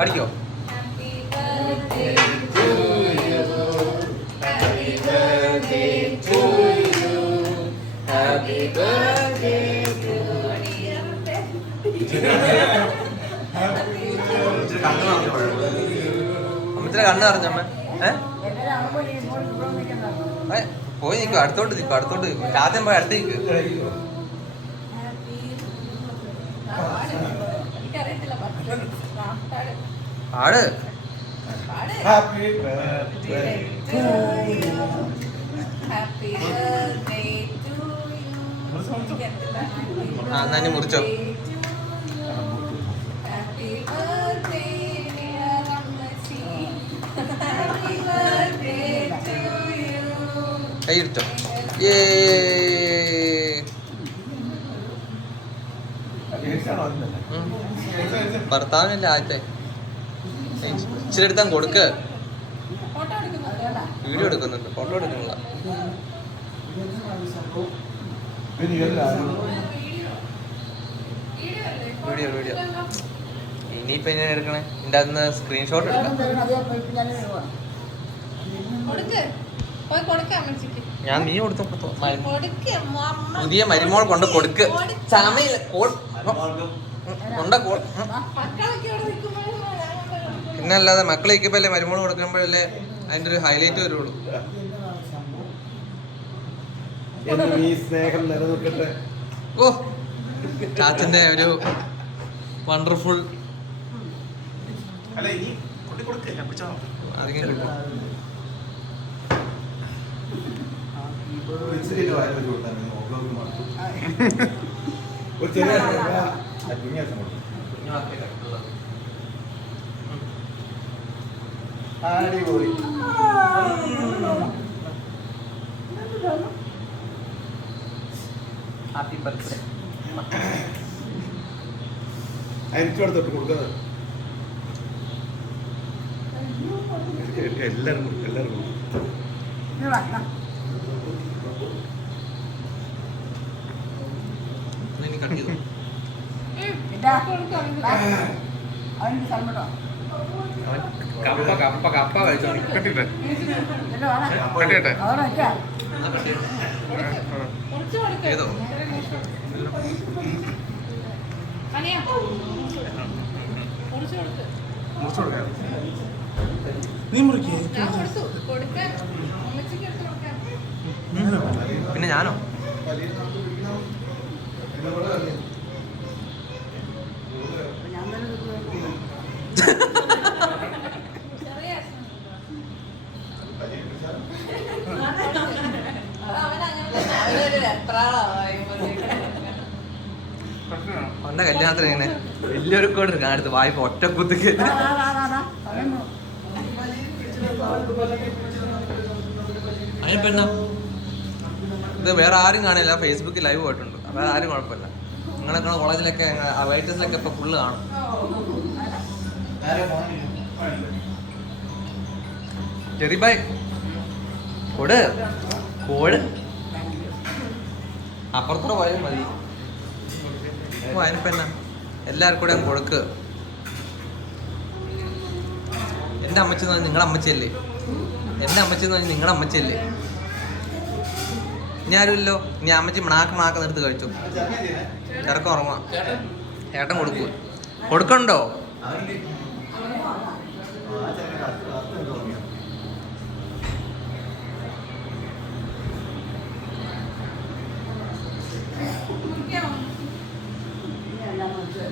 പഠിക്കോ? അമ്മച്ചിയുടെ കണ്ണ് അറിഞ്ഞമ്മ. പോയി നിൽക്കും, അടുത്തോട്ട് നിൽക്കും, അടുത്തോട്ട് നിൽക്കും. ആദ്യം പോയി അടുത്ത് നിൽക്കും. ആട് എന്നാ മുറിച്ചോ. കൈയിടിച്ചോ. ഭർത്താവിനല്ലേ ആദ്യത്തെ. ഇച്ചിരി എടുത്താൻ കൊടുക്ക്. വീഡിയോ എടുക്കുന്നുണ്ട്, ഫോട്ടോ എടുക്കുന്നില്ല. വീഡിയോ വീഡിയോ ഇനിയിപ്പോ എങ്ങനെ എടുക്കണേ? എന്റെ അന്ന് സ്ക്രീൻഷോട്ട് എടുക്കാം. ഞാൻ നീ കൊടുത്തു. പുതിയ മരുമോൾ കൊണ്ട് കൊടുക്ക്. സമയില്ല പിന്നെ അല്ലാതെ മക്കളെ ഇരിക്കുമ്പല്ലേ മരുമോൾ കൊടുക്കുമ്പോഴല്ലേ അതിന്റെ ഒരു ഹൈലൈറ്റ് വരുള്ളൂ. ഓ ചാച്ചന്റെ ഒരു വണ്ടർഫുൾ അധികം കിട്ടും. Happy birthday. അരിച്ചോടത്തോട്ട് കൊടുക്കുന്നത് എല്ലാവരും എല്ലാവരും കപ്പ കപ്പ കപ്പ കഴിച്ചോ. കട്ടിട്ടെ ഏതോ നീ മുറിക്കേ. പിന്നെ ഞാനോ? അവന്റെ കല്യാണത്തിന് ഇങ്ങനെ വലിയൊരു കോട് എടുത്ത് വായ്പ ഒറ്റ കുത്തിക്ക്. അതിനിപ്പോ എന്നാ ഇത് വേറെ ആരും കാണില്ല. ഫേസ്ബുക്കിൽ ലൈവ് പോയിട്ടുണ്ട്. വേറെ ആരും കുഴപ്പമില്ല. നിങ്ങളൊക്കെ കോളേജിലൊക്കെ വൈറ്റസിലൊക്കെ ഇപ്പൊ ഫുള്ള് കാണും. ചെറിയ കൊട് കോട് അപ്പുറത്തോടെ പോയാലും മതി. അതിനിപ്പോ എന്നാ എല്ലാവർക്കും കൂടെ കൊടുക്ക്. എൻ്റെ അമ്മച്ചി എന്ന് പറഞ്ഞാൽ നിങ്ങളുടെ അമ്മച്ചിയല്ലേ? എൻ്റെ അമ്മച്ചി എന്ന് പറഞ്ഞാൽ നിങ്ങളുടെ അമ്മച്ചിയല്ലേ? ഇനി ആരുമില്ലോ. ഇനി അമ്മച്ചി മണാക്ക് നിർത്ത് കഴിച്ചു. ചെറുക്കം ഉറങ്ങാം. ചേട്ടൻ കൊടുക്കൂ. കൊടുക്കണ്ടോ?